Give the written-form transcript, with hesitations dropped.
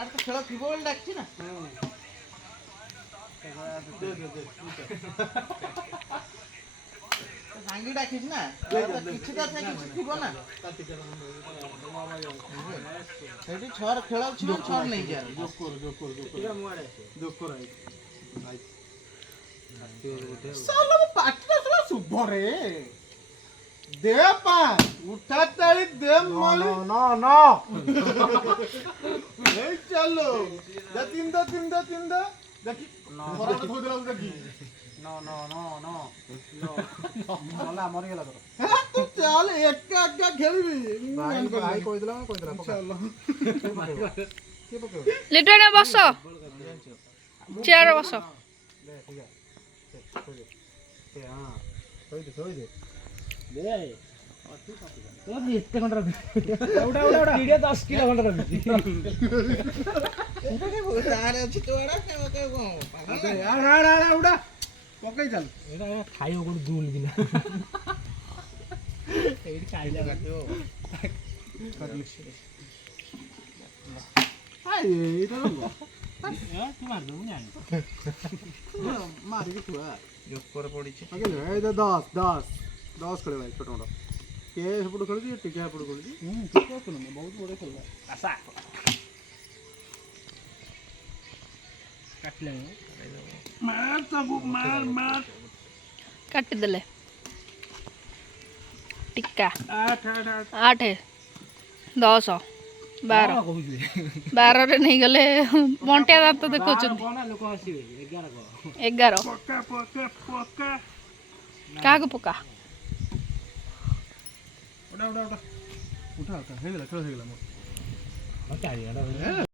আর তো খেলা থিব বলে ডাকছি না সাঙ্গি ডাকিস না কিছু তো কিছু থিব না সেটি ছর খেল ছিল ছর নেই যার সালো পাটনা সালা সুবরে দে পা উঠা তালি দে মালি না না এই চলো দে তিন দা দেখি ঘরে ধোই দিলাম দেখি No. মলা মরে গেল তো হ্যাঁ তো চল একা খেলবি ভাই কই দিলাম ইনশাআল্লাহ কে পকে লিটনে বসো চেয়ারে বসো ঠিক আছে হ্যাঁ কই দে দে তো এতে ঘন্টা উড়া ভিডিও 10 কিলো ঘন্টা রাখি এটা কে তার আছে তো এড়া কে গো আরে উড়া পকাই চাল এটা খাইও কোন দুল বিনা এইটি খাইলা কাটিও হাই এটা না হ্যাঁ তুই মার দম জানি মারি কি তুই যোগ করে পড়িছে আগে এই 10 করে ভাই ছোট মোটো কে হেপড় খেলছি টিকে হেপড় খেলছি ঠিক আছে না বহুত বড় খেলবা আশা কাটলে মার তো মার কাट देले टिक्का 8 10 12 12 रे नहीं गले मोंटिया दांत तो देखो छु 11 पक्का का को पका उठा हे गेला खेळ हे गेला मग